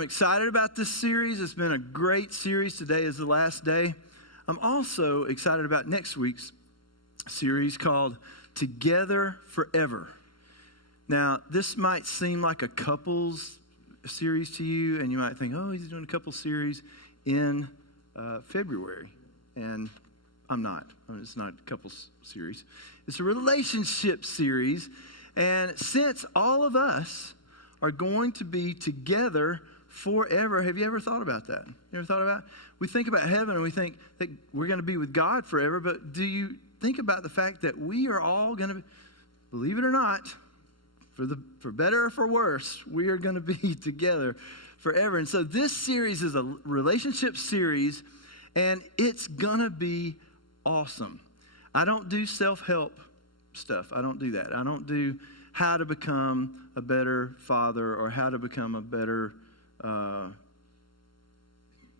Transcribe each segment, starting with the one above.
I'm excited about this series. It's been a great series. Today is the last day. I'm also excited about next week's series called Together Forever. Now, this might seem like a couples series to you, and you might think, oh, he's doing a couples series in February. And I'm not. It's not a couples series. It's a relationship series. And since all of us are going to be together forever, have you ever thought about that? You ever thought about it? We think about heaven and we think that we're going to be with God forever, but do you think about the fact that we are all going to be, believe it or not, for better or for worse, we are going to be together forever. And so this series is a relationship series, and it's going to be awesome. I don't do self-help stuff. I don't do that. I don't do how to become a better father or how to become a better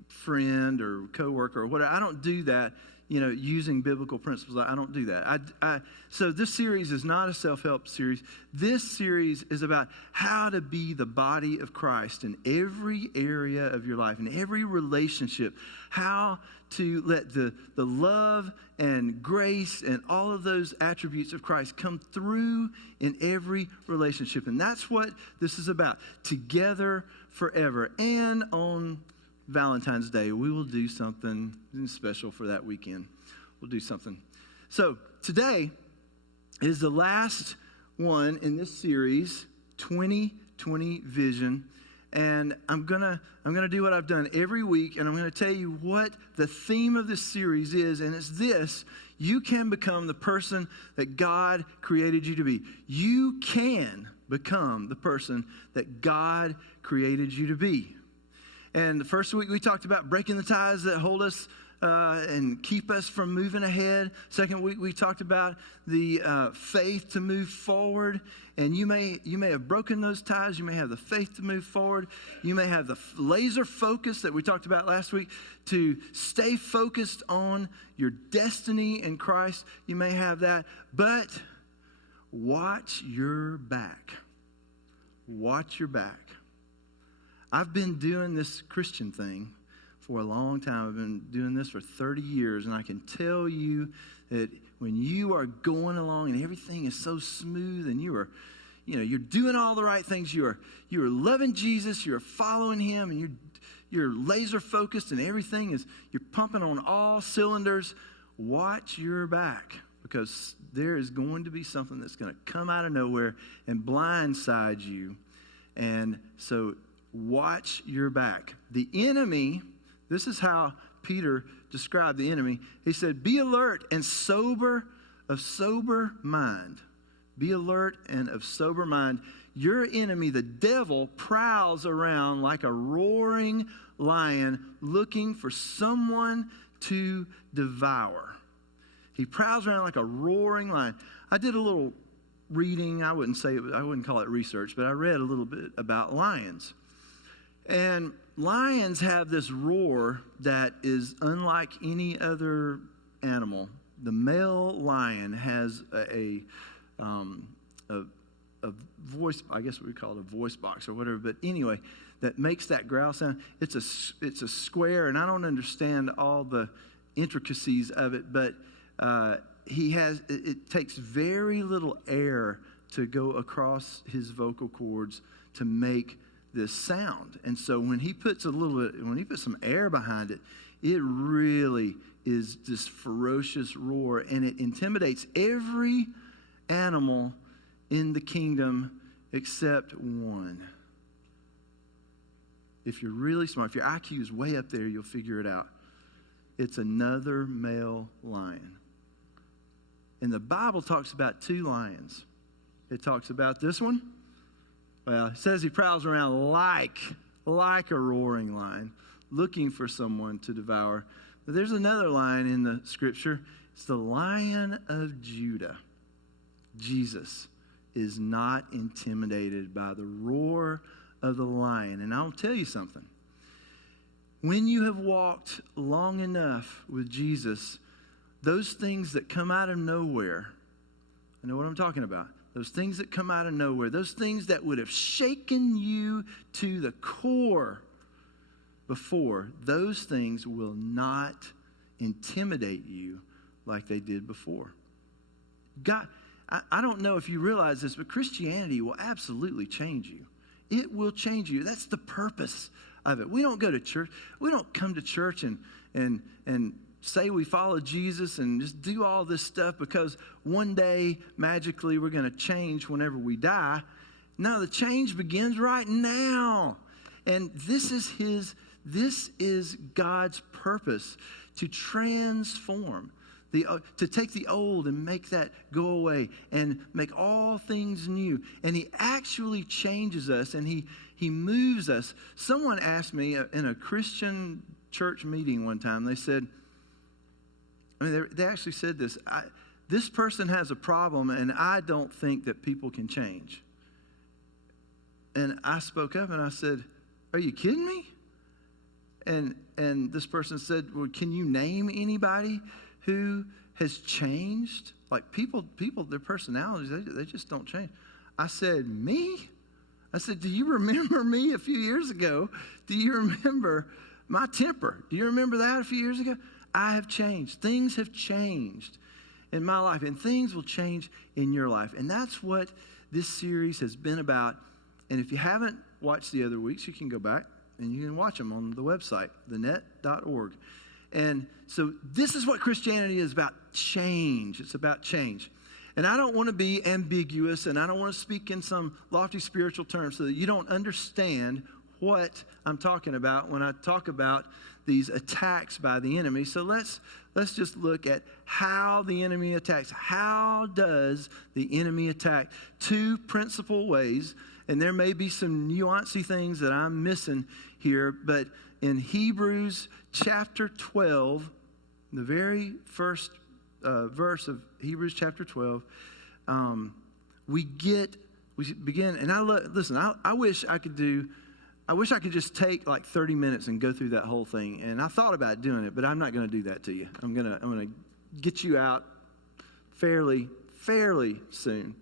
friend or coworker or whatever. I don't do that, using biblical principles. I don't do that. So this series is not a self-help series. This series is about how to be the body of Christ in every area of your life, in every relationship, how to let the love and grace and all of those attributes of Christ come through in every relationship. And that's what this is about, together forever. And on Valentine's Day, we will do something special for that weekend. We'll do something. So today is the last one in this series, 2020 Vision. And I'm gonna do what I've done every week, and I'm gonna tell you what the theme of this series is, and it's this: you can become the person that God created you to be. You can become the person that God created you to be. And the first week we talked about breaking the ties that hold us and keep us from moving ahead. Second week we talked about the faith to move forward. And you may have broken those ties. You may have the faith to move forward. You may have the laser focus that we talked about last week to stay focused on your destiny in Christ. You may have that. But watch your back. Watch your back. I've been doing this Christian thing for a long time. I've been doing this for 30 years, and I can tell you that when you are going along and everything is so smooth and you're doing all the right things, you are loving Jesus, you're following him, and you're laser focused, and everything is, you're pumping on all cylinders. Watch your back, because there is going to be something that's going to come out of nowhere and blindside you. And so watch your back. The enemy, this is how Peter described the enemy. He said, be alert and sober mind. Be alert and of sober mind. Your enemy, the devil, prowls around like a roaring lion looking for someone to devour. He prowls around like a roaring lion. I did a little reading. I wouldn't call it research, but I read a little bit about lions. And lions have this roar that is unlike any other animal. The male lion has a voice, I guess we call it a voice box or whatever. But anyway, that makes that growl sound. It's a square, and I don't understand all the intricacies of it, but it takes very little air to go across his vocal cords to make this sound. And so when he puts some air behind it, it really is this ferocious roar, and it intimidates every animal in the kingdom except one. If you're really smart, if your IQ is way up there, you'll figure it out. It's another male lion. And the Bible talks about two lions. It talks about this one. Well, it says he prowls around like a roaring lion, looking for someone to devour. But there's another lion in the scripture. It's the Lion of Judah. Jesus is not intimidated by the roar of the lion. And I'll tell you something. When you have walked long enough with Jesus, those things that come out of nowhere, I know what I'm talking about. Those things that come out of nowhere, those things that would have shaken you to the core before, those things will not intimidate you like they did before. God, I don't know if you realize this, but Christianity will absolutely change you. It will change you. That's the purpose of it. We don't go to church. We don't come to church and say we follow Jesus and just do all this stuff because one day magically we're going to change whenever we die. No, the change begins right now. And this is God's purpose, to transform, to take the old and make that go away and make all things new. And he actually changes us, and he moves us. Someone asked me in a Christian church meeting one time, they said, they actually said this, this person has a problem and I don't think that people can change. And I spoke up and I said, are you kidding me? And this person said, well, can you name anybody who has changed? Like people, their personalities, they just don't change. I said, me? I said, do you remember me a few years ago? Do you remember my temper? Do you remember that a few years ago? I have changed. Things have changed in my life, and things will change in your life. And that's what this series has been about. And if you haven't watched the other weeks, you can go back and you can watch them on the website, thenet.org. And so this is what Christianity is about, change. It's about change. And I don't want to be ambiguous, and I don't want to speak in some lofty spiritual terms so that you don't understand what I'm talking about when I talk about these attacks by the enemy. So let's just look at how the enemy attacks. How does the enemy attack? Two principal ways, and there may be some nuancy things that I'm missing here, but in Hebrews chapter 12, the very first verse of Hebrews chapter 12, we begin, and I wish I could just take like 30 minutes and go through that whole thing. And I thought about doing it, but I'm not going to do that to you. I'm going to get you out fairly soon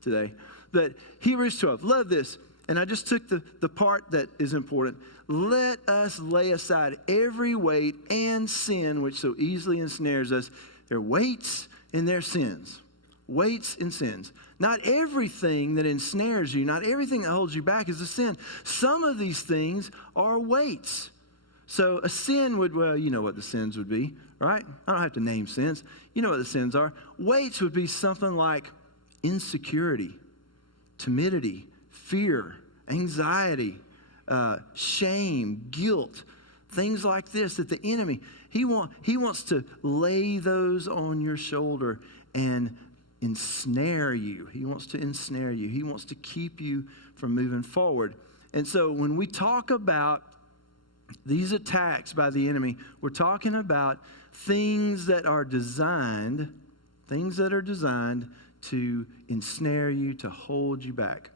today. But Hebrews 12, love this. And I just took the part that is important. Let us lay aside every weight and sin which so easily ensnares us. Their weights and their sins. Weights and sins. Not everything that ensnares you, not everything that holds you back is a sin. Some of these things are weights. So a sin would, well, you know what the sins would be, right? I don't have to name sins. You know what the sins are. Weights would be something like insecurity, timidity, fear, anxiety, shame, guilt, things like this that the enemy, he wants to lay those on your shoulder and ensnare you. He wants to ensnare you. He wants to keep you from moving forward. And so when we talk about these attacks by the enemy, we're talking about things that are designed to ensnare you, to hold you back.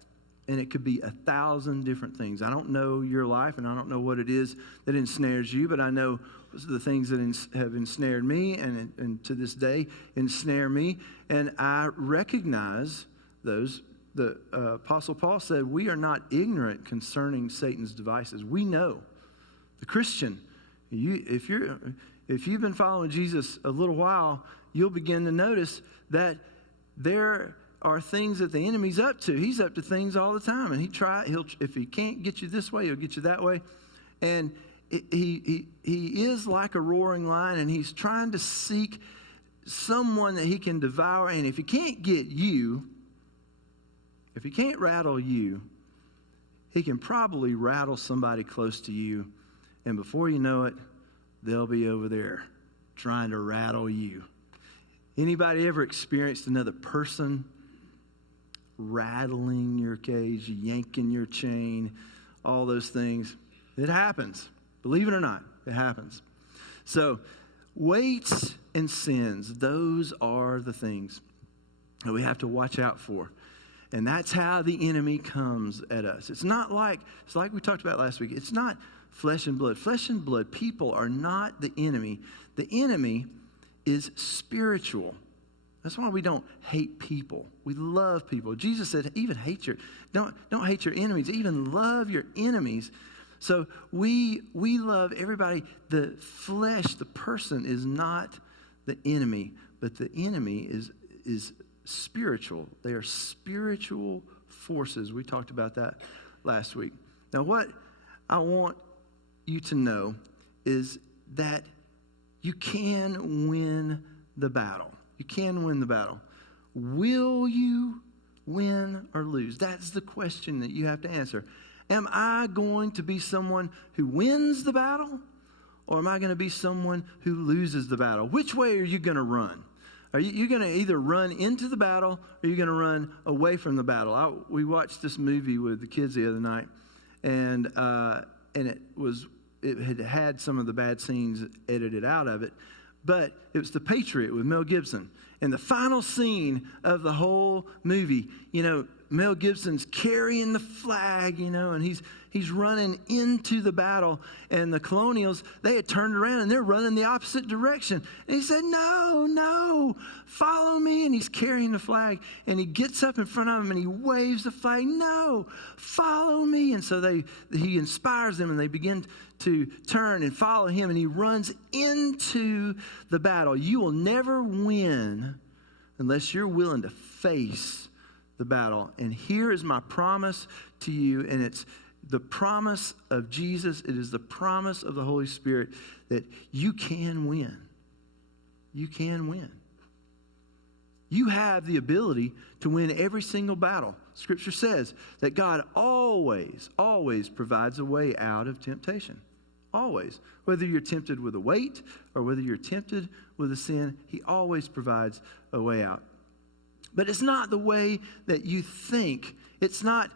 And it could be 1,000 different things. I don't know your life, and I don't know what it is that ensnares you, but I know the things that have ensnared me and to this day ensnare me. And I recognize those. The Apostle Paul said, we are not ignorant concerning Satan's devices. We know. The Christian, if you've been following Jesus a little while, you'll begin to notice that there are things that the enemy's up to. He's up to things all the time, and if he can't get you this way, he'll get you that way. And he is like a roaring lion, and he's trying to seek someone that he can devour. And if he can't get you, if he can't rattle you, he can probably rattle somebody close to you. And before you know it, they'll be over there trying to rattle you. Anybody ever experienced another person rattling your cage, yanking your chain, all those things? It happens. Believe it or not, it happens. So, weights and sins, those are the things that we have to watch out for. And that's how the enemy comes at us. It's like we talked about last week. It's not flesh and blood. Flesh and blood, people are not the enemy. The enemy is spiritual. That's why we don't hate people. We love people. Jesus said, don't hate your enemies. Even love your enemies. So we love everybody. The flesh, the person is not the enemy, but the enemy is spiritual. They are spiritual forces. We talked about that last week. Now, what I want you to know is that you can win the battle. You can win the battle. Will you win or lose? That's the question that you have to answer. Am I going to be someone who wins the battle, or am I going to be someone who loses the battle? Which way are you going to run? Are you going to either run into the battle, or are you going to run away from the battle? We watched this movie with the kids the other night, and it had some of the bad scenes edited out of it, but it was The Patriot with Mel Gibson. And the final scene of the whole movie, Mel Gibson's carrying the flag, and he's running into the battle. And the colonials, they had turned around and they're running the opposite direction. And he said, no, follow me. And he's carrying the flag. And he gets up in front of them and he waves the flag. No, follow me. And so he inspires them and they begin to turn and follow him. And he runs into the battle. You will never win unless you're willing to face the battle. And here is my promise to you, and it's the promise of Jesus. It is the promise of the Holy Spirit that you can win. You can win. You have the ability to win every single battle. Scripture says that God always provides a way out of temptation. Always. Whether you're tempted with a weight or whether you're tempted with a sin, he always provides a way out. But it's not the way that you think. It's not,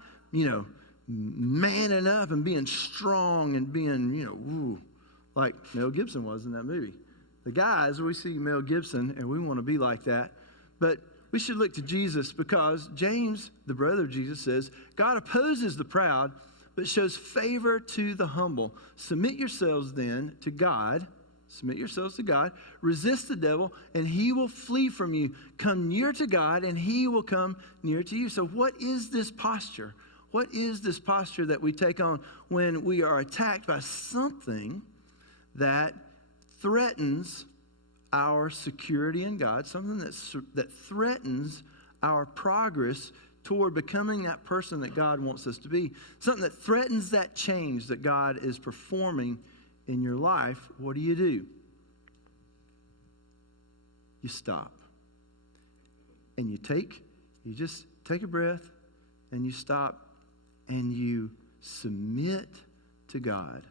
manning up and being strong and being, like Mel Gibson was in that movie. The guys, we see Mel Gibson and we want to be like that. But we should look to Jesus, because James, the brother of Jesus, says, God opposes the proud, but shows favor to the humble. Submit yourselves then to God. Submit yourselves to God. Resist the devil, and he will flee from you. Come near to God, and he will come near to you. So what is this posture? What is this posture that we take on when we are attacked by something that threatens our security in God, something that threatens our progress toward becoming that person that God wants us to be, something that threatens that change that God is performing in your life? What do? You stop. And you just take a breath, and you stop, and you submit to God.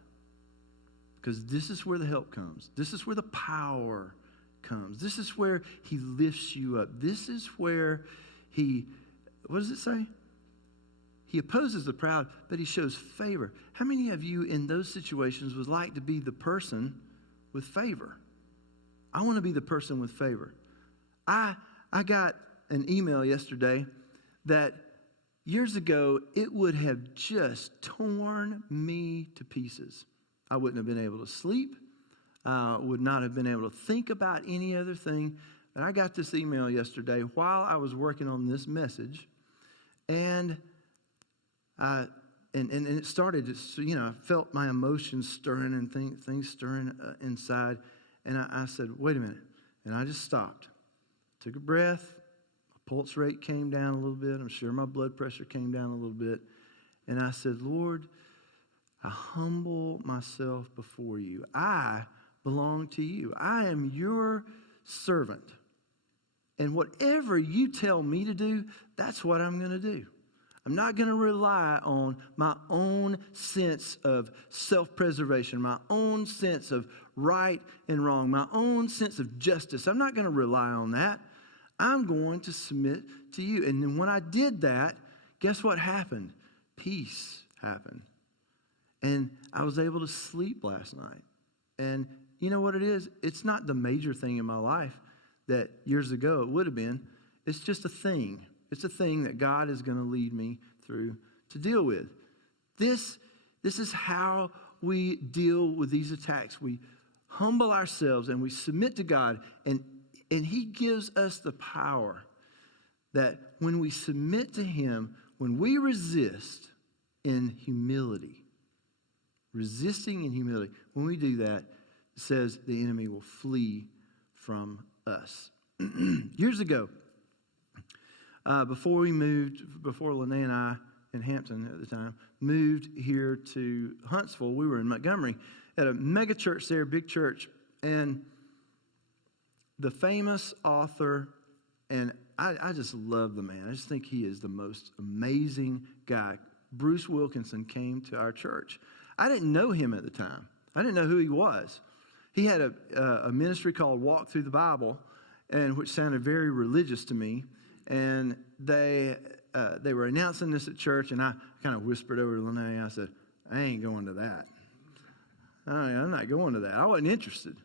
Because this is where the help comes. This is where the power comes. This is where he lifts you up. This is where what does it say? He opposes the proud, but he shows favor. How many of you in those situations would like to be the person with favor? I want to be the person with favor. I got an email yesterday that years ago, it would have just torn me to pieces. I wouldn't have been able to sleep. Would not have been able to think about any other thing. And I got this email yesterday while I was working on this message. And it started, I felt my emotions stirring and things stirring inside. And I said, wait a minute. And I just stopped. Took a breath. My pulse rate came down a little bit. I'm sure my blood pressure came down a little bit. And I said, Lord, I humble myself before you. I belong to you. I am your servant. And whatever you tell me to do, that's what I'm going to do. I'm not going to rely on my own sense of self-preservation, my own sense of right and wrong, my own sense of justice. I'm not going to rely on that. I'm going to submit to you. And then when I did that, guess what happened? Peace happened. And I was able to sleep last night. And you know what it is? It's not the major thing in my life that years ago it would have been. It's just a thing. It's a thing that God is going to lead me through to deal with. This is how we deal with these attacks. We humble ourselves and we submit to God, and he gives us the power that when we submit to him, when we resist in humility, resisting in humility. When we do that, it says the enemy will flee from us. Years ago, before Lene and I, in Hampton at the time, moved here to Huntsville, we were in Montgomery at a mega church there, big church, and the famous author, and I just love the man. I just think he is the most amazing guy. Bruce Wilkinson came to our church. I didn't know him at the time. I didn't know who he was. He had a ministry called Walk Through the Bible, and which sounded very religious to me. And they were announcing this at church, and I kind of whispered over to Lene. I said, I ain't going to that. I'm not going to that. I wasn't interested.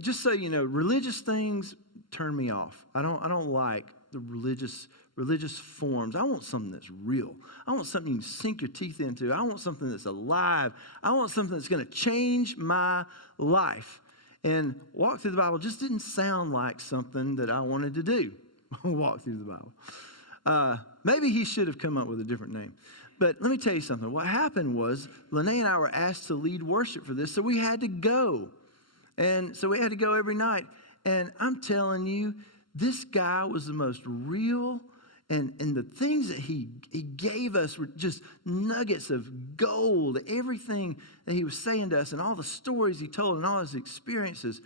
Just so you know, religious things turn me off. I don't like the religious forms. I want something that's real. I want something you can sink your teeth into. I want something that's alive. I want something that's going to change my life. And Walk Through the Bible just didn't sound like something that I wanted to do. Walk through the Bible. Maybe he should have come up with a different name. But let me tell you something. What happened was Lene and I were asked to lead worship for this, so we had to go. And so we had to go every night. And I'm telling you, this guy was the most real, and the things that he gave us were just nuggets of gold. Everything that he was saying to us and all the stories he told and all his experiences.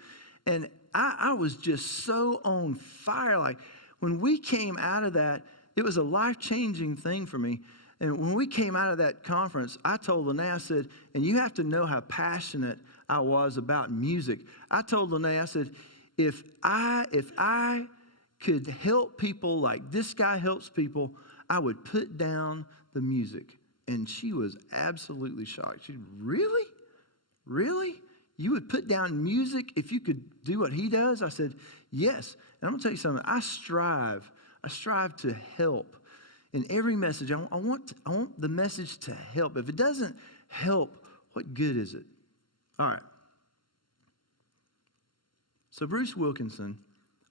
And I was just so on fire. Like, when we came out of that, it was a life-changing thing for me. And when we came out of that conference, I told Lene, I said, and you have to know how passionate I was about music. I told Lene, I said, if I could help people like this guy helps people, I would put down the music. And she was absolutely shocked. She said, really? Really? You would put down music if you could do what he does? I said, yes. And I'm going to tell you something. I strive to help. In every message, I want the message to help. If it doesn't help, what good is it? All right. So Bruce Wilkinson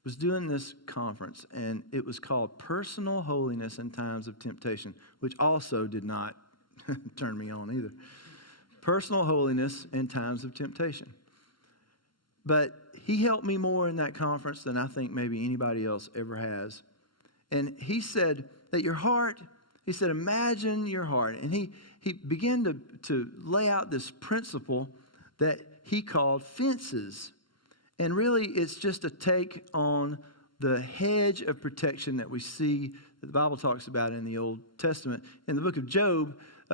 was doing this conference, and it was called Personal Holiness in Times of Temptation, which also did not turn me on either. Personal holiness in times of temptation. But he helped me more in that conference than I think maybe anybody else ever has. And he said that your heart, he said, imagine your heart. And he began to lay out this principle that he called fences. And really, it's just a take on the hedge of protection that we see that the Bible talks about in the Old Testament. In the book of Job,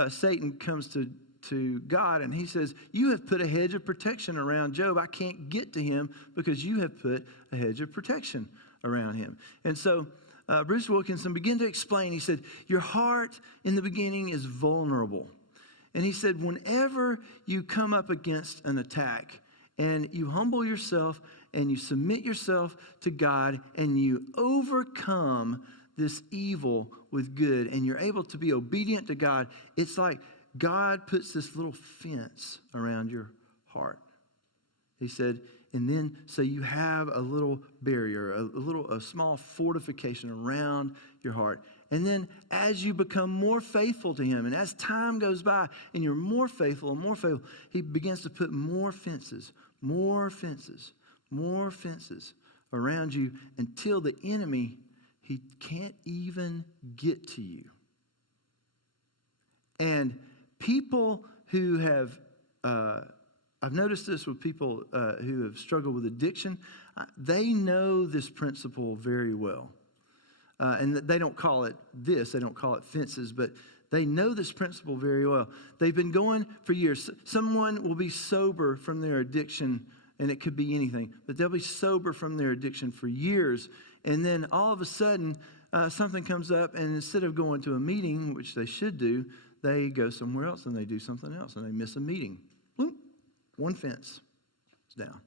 Satan comes to God and he says, you have put a hedge of protection around Job. I can't get to him because you have put a hedge of protection around him. And so Bruce Wilkinson began to explain. He said, your heart in the beginning is vulnerable. And he said, whenever you come up against an attack and you humble yourself and you submit yourself to God and you overcome this evil with good and you're able to be obedient to God, it's like God puts this little fence around your heart. He said, and then so you have a little barrier, a small fortification around your heart. And then as you become more faithful to him, and as time goes by and you're more faithful and more faithful, he begins to put more fences around you until the enemy, he can't even get to you. And people who have, I've noticed this with people who have struggled with addiction, they know this principle very well. And they don't call it this, they don't call it fences, but they know this principle very well. They've been going for years. Someone will be sober from their addiction, and it could be anything, but they'll be sober from their addiction for years. And then all of a sudden, something comes up, and instead of going to a meeting, which they should do, they go somewhere else and they do something else, and they miss a meeting. Boom, one fence is down.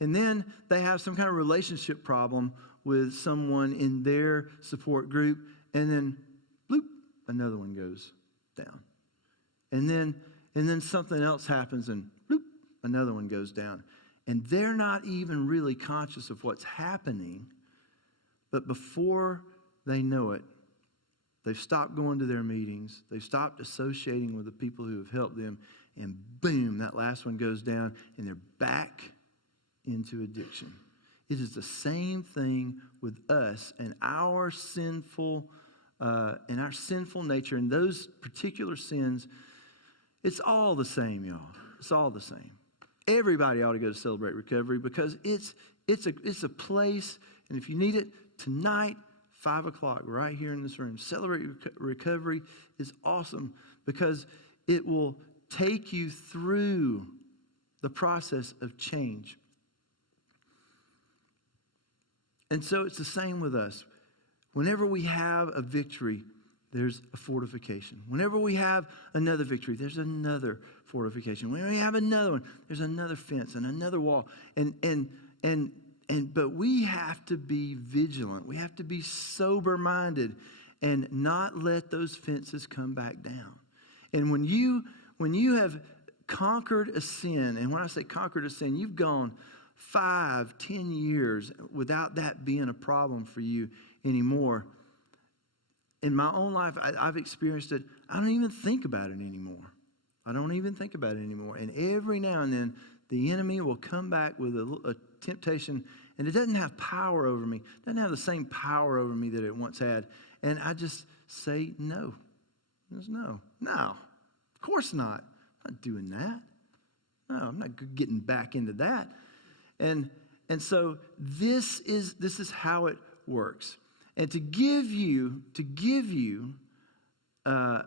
And then they have some kind of relationship problem with someone in their support group, and then bloop, another one goes down. And then something else happens, and bloop, another one goes down. And they're not even really conscious of what's happening, but before they know it, They've stopped going to their meetings. They've stopped associating with the people who have helped them. And boom, that last one goes down, and they're back into addiction. It is the same thing with us and our sinful nature and those particular sins. It's all the same, y'all. It's all the same. Everybody ought to go to Celebrate Recovery because it's a place, and if you need it, tonight, 5 o'clock, right here in this room. Celebrate Recovery is awesome because it will take you through the process of change. And so it's the same with us. Whenever we have a victory, there's a fortification. Whenever we have another victory, there's another fortification. When we have another one, there's another fence and another wall. But we have to be vigilant. We have to be sober-minded and not let those fences come back down. And when you have conquered a sin, and when I say conquered a sin, you've gone 5, 10 years without that being a problem for you anymore. In my own life, I've experienced it. I don't even think about it anymore. And every now and then, the enemy will come back with a temptation, and it doesn't have power over me. It doesn't have the same power over me that it once had. And I just say no. There's no. No, of course not. I'm not doing that. No, I'm not getting back into that. And so this is how it works. And to give you a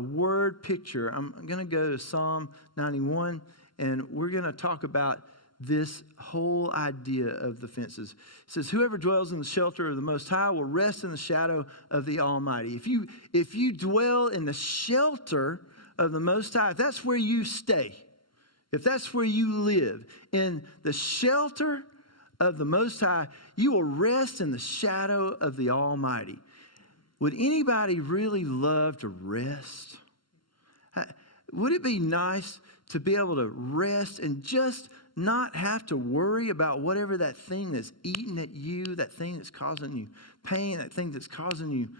word picture, I'm going to go to Psalm 91, and we're going to talk about this whole idea of the fences. It says, whoever dwells in the shelter of the Most High will rest in the shadow of the Almighty. If you dwell in the shelter of the Most High, if that's where you stay, if that's where you live, in the shelter of the Most High, you will rest in the shadow of the Almighty. Would anybody really love to rest? Would it be nice to be able to rest and just not have to worry about whatever that thing that's eating at you, that thing that's causing you pain, that thing that's causing you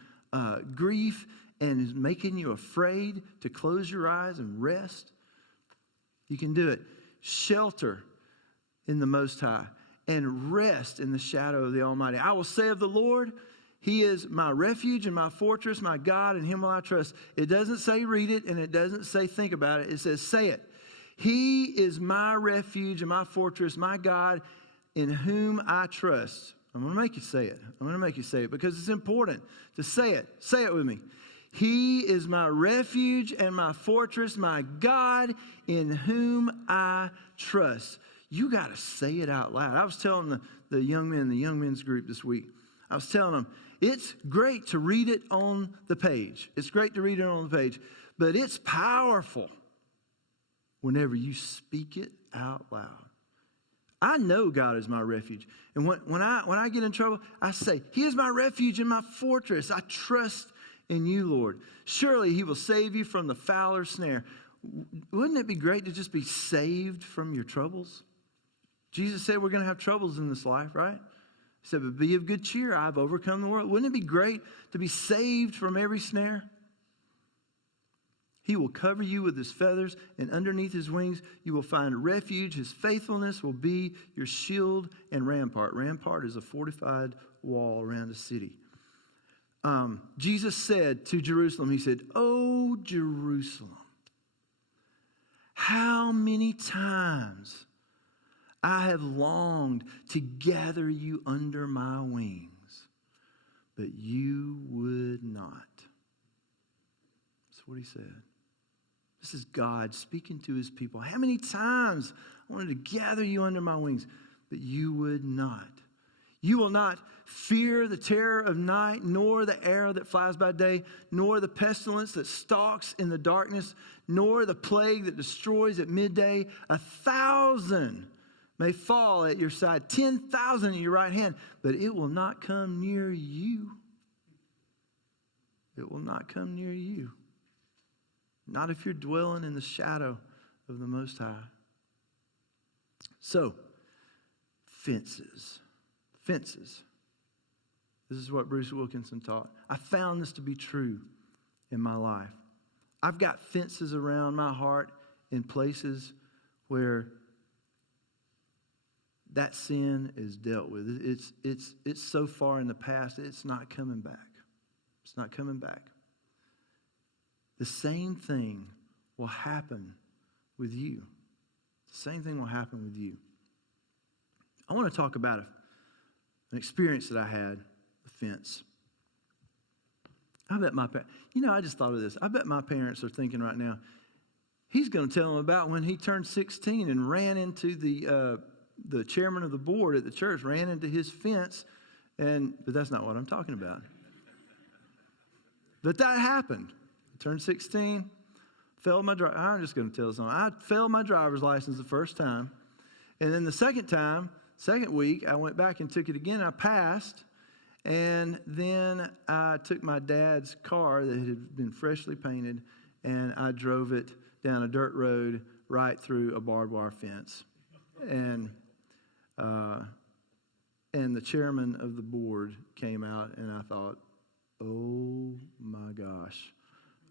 grief and is making you afraid to close your eyes and rest? You can do it. Shelter in the Most High and rest in the shadow of the Almighty. I will say of the Lord, He is my refuge and my fortress, my God, in Him will I trust. It doesn't say read it, and it doesn't say think about it. It says say it. He is my refuge and my fortress, my God, in whom I trust. I'm going to make you say it. I'm going to make you say it because it's important to say it. Say it with me. He is my refuge and my fortress, my God, in whom I trust. You got to say it out loud. I was telling the young men, the young men's group this week, I was telling them, it's great to read it on the page. It's great to read it on the page, but it's powerful whenever you speak it out loud. I know God is my refuge. And when I get in trouble, I say, He is my refuge and my fortress. I trust in you, Lord. Surely He will save you from the fowler's snare. Wouldn't it be great to just be saved from your troubles? Jesus said we're going to have troubles in this life, right? He said, but be of good cheer. I've overcome the world. Wouldn't it be great to be saved from every snare? He will cover you with His feathers, and underneath His wings you will find refuge. His faithfulness will be your shield and rampart. Rampart is a fortified wall around a city. Jesus said to Jerusalem, He said, "Oh, Jerusalem, how many times I have longed to gather you under my wings, but you would not." That's what He said. This is God speaking to His people. How many times I wanted to gather you under my wings, but you would not. You will not fear the terror of night, nor the arrow that flies by day, nor the pestilence that stalks in the darkness, nor the plague that destroys at midday. 1,000 may fall at your side, 10,000 at your right hand, but it will not come near you. It will not come near you. Not if you're dwelling in the shadow of the Most High. So, fences. Fences. This is what Bruce Wilkinson taught. I found this to be true in my life. I've got fences around my heart in places where that sin is dealt with. It's so far in the past, it's not coming back. It's not coming back. The same thing will happen with you. The same thing will happen with you. I want to talk about an experience that I had, a fence. I bet my parents, I just thought of this. I bet my parents are thinking right now, he's going to tell them about when he turned 16 and ran into the chairman of the board at the church, ran into his fence, but that's not what I'm talking about. But that happened. I turned 16, I'm just going to tell something. I failed my driver's license the first time, and then the second week, I went back and took it again. I passed, and then I took my dad's car that had been freshly painted, and I drove it down a dirt road right through a barbed wire fence. And the chairman of the board came out, and I thought, oh my gosh,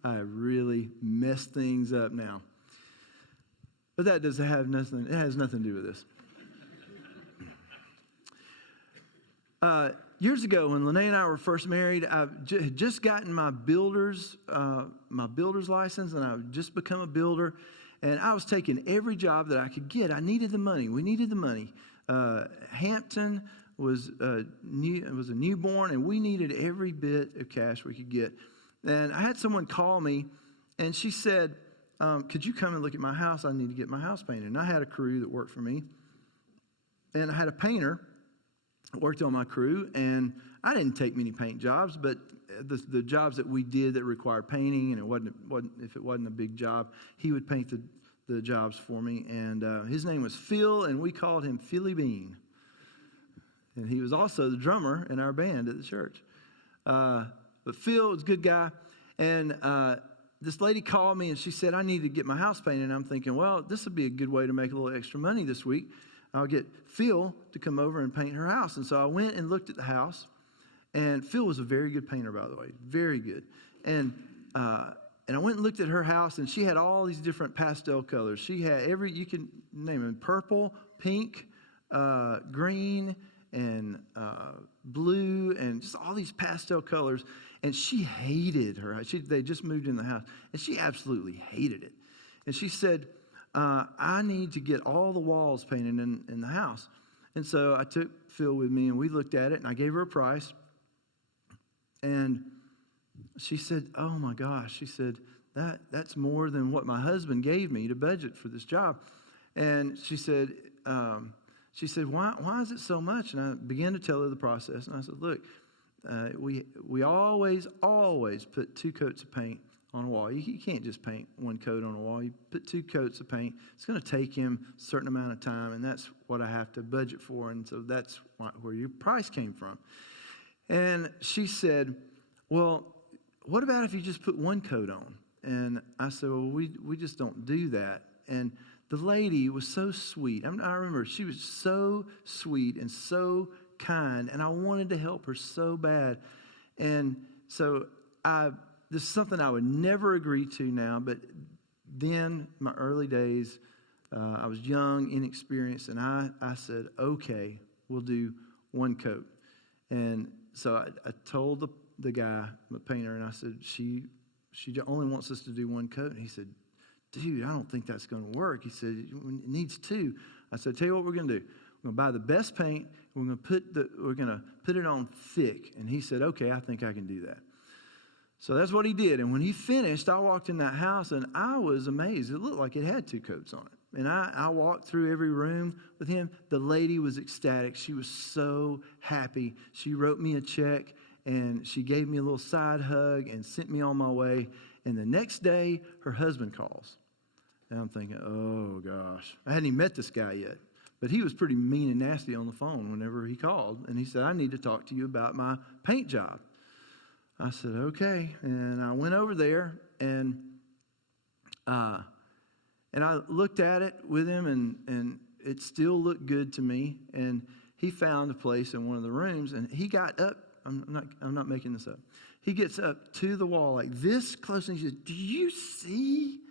I have really messed things up now. But that it has nothing to do with this. Years ago, when Lene and I were first married, I had just gotten my builder's license, and I had just become a builder. And I was taking every job that I could get. I needed the money. We needed the money. Hampton was a newborn, and we needed every bit of cash we could get. And I had someone call me, and she said, could you come and look at my house? I need to get my house painted. And I had a crew that worked for me. And I had a painter that worked on my crew, and I didn't take many paint jobs, but the jobs that we did that required painting, and if it wasn't a big job, he would paint the jobs for me. And his name was Phil, and we called him Philly Bean. And he was also the drummer in our band at the church. But Phil was a good guy. And this lady called me, and she said, I need to get my house painted. And I'm thinking, well, this would be a good way to make a little extra money this week. I'll get Phil to come over and paint her house. And so I went and looked at the house. And Phil was a very good painter, by the way. Very good. And I went and looked at her house, and she had all these different pastel colors. She had you can name them, purple, pink, green, and blue, and just all these pastel colors. And she hated her house. They just moved in the house, and she absolutely hated it. And she said, I need to get all the walls painted in the house. And so I took Phil with me, and we looked at it, and I gave her a price. And she said, oh my gosh, she said, that's more than what my husband gave me to budget for this job. And she said, why is it so much? And I began to tell her the process. And I said, look, we always put 2 coats of paint on a wall. You can't just paint 1 coat on a wall. You put 2 coats of paint. It's going to take him a certain amount of time, and that's what I have to budget for. And so that's where your price came from. And she said, well, what about if you just put 1 coat on? And I said, well, we just don't do that. And the lady was so sweet. I remember she was so sweet and so kind, and I wanted to help her so bad. And so this is something I would never agree to now, but then, my early days, I was young, inexperienced, and I said, okay, we'll do 1 coat. And so I told the guy, the painter, and I said, she only wants us to do 1 coat. And he said, dude, I don't think that's going to work. He said, it needs 2. I said, tell you what we're going to do. We're going to buy the best paint. We're going to put it on thick. And he said, okay, I think I can do that. So that's what he did. And when he finished, I walked in that house, and I was amazed. It looked like it had 2 coats on it. And I walked through every room with him. The lady was ecstatic. She was so happy. She wrote me a check, and she gave me a little side hug and sent me on my way. And the next day, her husband calls. And I'm thinking, oh, gosh. I hadn't even met this guy yet. But he was pretty mean and nasty on the phone whenever he called. And he said, I need to talk to you about my paint job. I said, okay. And I went over there, and I looked at it with him, and it still looked good to me. And he found a place in one of the rooms, and he got up I'm not making this up. He gets up to the wall like this close, and he says, "Do you see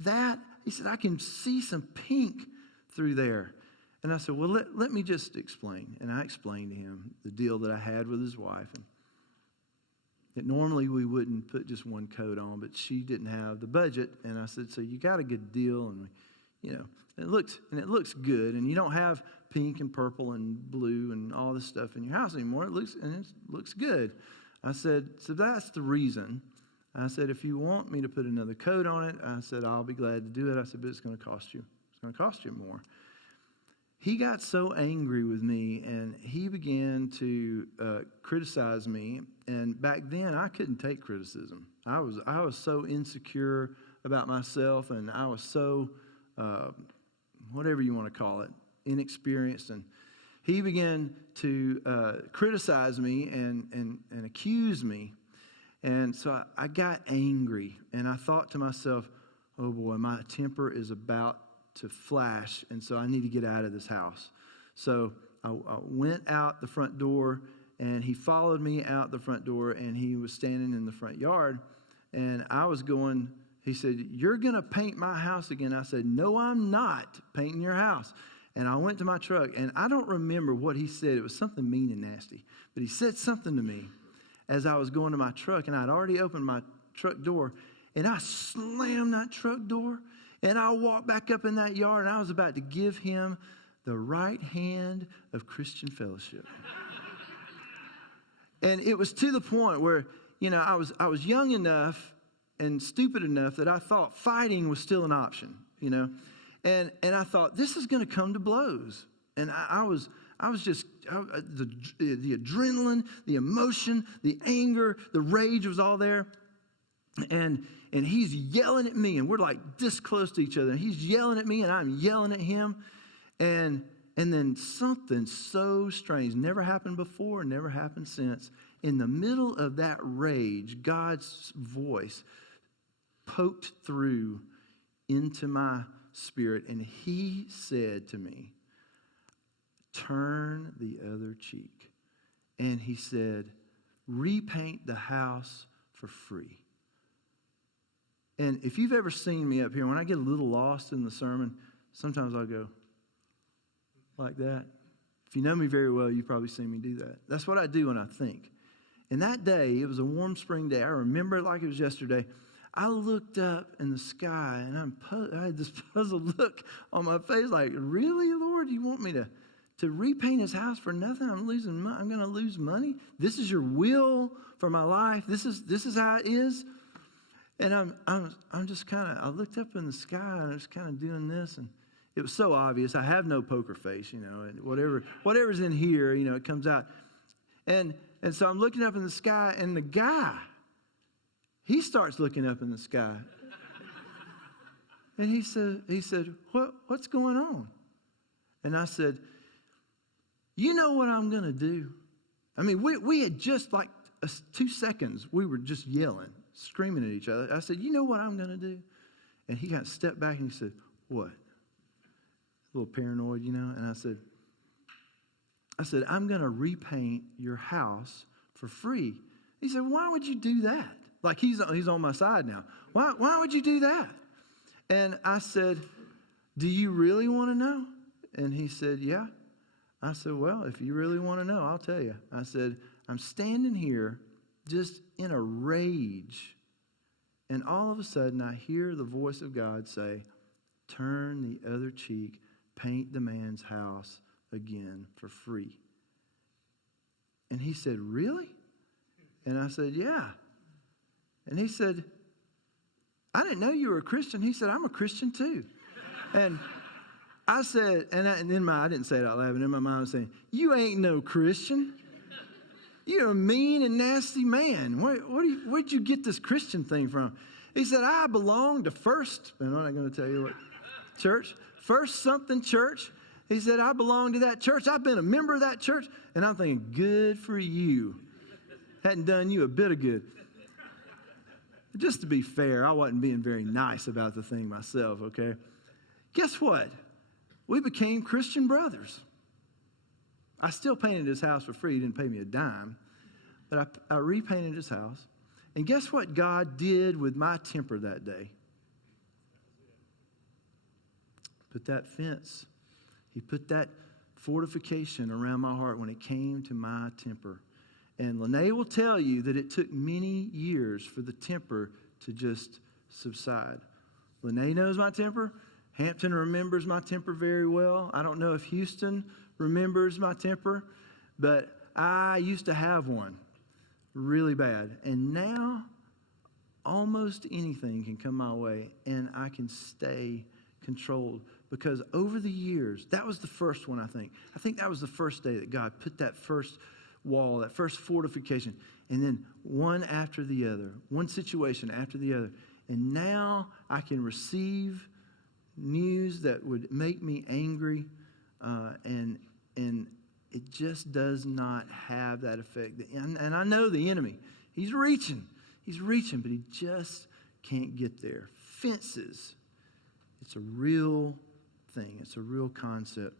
that?" He said, "I can see some pink through there." And I said, "Well, let me just explain." And I explained to him the deal that I had with his wife. And that normally we wouldn't put just one coat on, but she didn't have the budget. And I said, "So you got a good deal, and it looks good, and you don't have pink and purple and blue and all this stuff in your house anymore. It looks good." I said, "So that's the reason." I said, "If you want me to put another coat on it," I said, "I'll be glad to do it." I said, "But it's going to cost you. It's going to cost you more." He got so angry with me, and he began to criticize me. And back then, I couldn't take criticism. I was so insecure about myself, and I was so whatever you want to call it, inexperienced. And he began to criticize me and accuse me. And so I got angry, and I thought to myself, "Oh boy, my temper is about to flash, and so I need to get out of this house." So I went out the front door, and he followed me out the front door, and he was standing in the front yard, and I was going. He said, "You're going to paint my house again." I said, "No, I'm not painting your house." And I went to my truck, and I don't remember what he said. It was something mean and nasty. But he said something to me as I was going to my truck, and I'd already opened my truck door, and I slammed that truck door, and I walked back up in that yard, and I was about to give him the right hand of Christian fellowship. And it was to the point where, I was young enough and stupid enough that I thought fighting was still an option, And I thought, this is going to come to blows. And I was just, the adrenaline, the emotion, the anger, the rage was all there. And he's yelling at me, and we're like this close to each other. And he's yelling at me, and I'm yelling at him. And then something so strange, never happened before, never happened since. In the middle of that rage, God's voice poked through into my spirit, and he said to me, "Turn the other cheek." And he said, "Repaint the house for free." And if you've ever seen me up here, when I get a little lost in the sermon, sometimes I'll go like that. If you know me very well, you've probably seen me do that. That's what I do when I think. And that day, it was a warm spring day. I remember it like it was yesterday. I looked up in the sky, and I had this puzzled look on my face, like, "Really, Lord? You want me to repaint his house for nothing? I'm going to lose money? This is your will for my life? This is how it is?" And I'm just I looked up in the sky, and I was kind of doing this, and it was so obvious. I have no poker face, and whatever's in here, it comes out. And so I'm looking up in the sky, and the guy, he starts looking up in the sky. And he said, "What's going on?" And I said, "You know what I'm going to do?" I mean, we had just 2 seconds, we were just yelling, screaming at each other. I said, "You know what I'm going to do?" And he kind of stepped back, and he said, "What?" A little paranoid, And I said, "I'm going to repaint your house for free." He said, "Why would you do that?" Like he's on my side now. Why would you do that? And I said, "Do you really want to know?" And he said, "Yeah." I said, "Well, if you really want to know, I'll tell you." I said, "I'm standing here just in a rage. And all of a sudden I hear the voice of God say, 'Turn the other cheek, paint the man's house again for free.'" And he said, "Really?" And I said, "Yeah." And he said, "I didn't know you were a Christian." He said, "I'm a Christian too." And I said, I didn't say it out loud, but in my mind I was saying, "You ain't no Christian. You're a mean and nasty man. Where'd you get this Christian thing from?" He said, "I belong to First," and I'm not going to tell you what church, First something church. He said, "I belong to that church. I've been a member of that church." And I'm thinking, good for you. Hadn't done you a bit of good. Just to be fair, I wasn't being very nice about the thing myself, okay? Guess what? We became Christian brothers. I still painted his house for free. He didn't pay me a dime. But I repainted his house. And guess what God did with my temper that day? Put that fence. He put that fortification around my heart when it came to my temper. And Lene will tell you that it took many years for the temper to just subside. Lene knows my temper. Hampton remembers my temper very well. I don't know if Houston remembers my temper, but I used to have one really bad. And now almost anything can come my way and I can stay controlled. Because over the years, that was the first one, I think. I think that was the first day that God put that first wall, that first fortification, and then one after the other, one situation after the other. And now I can receive news that would make me angry, and it just does not have that effect. And I know the enemy, he's reaching, but he just can't get there. Fences, it's a real thing. It's a real concept.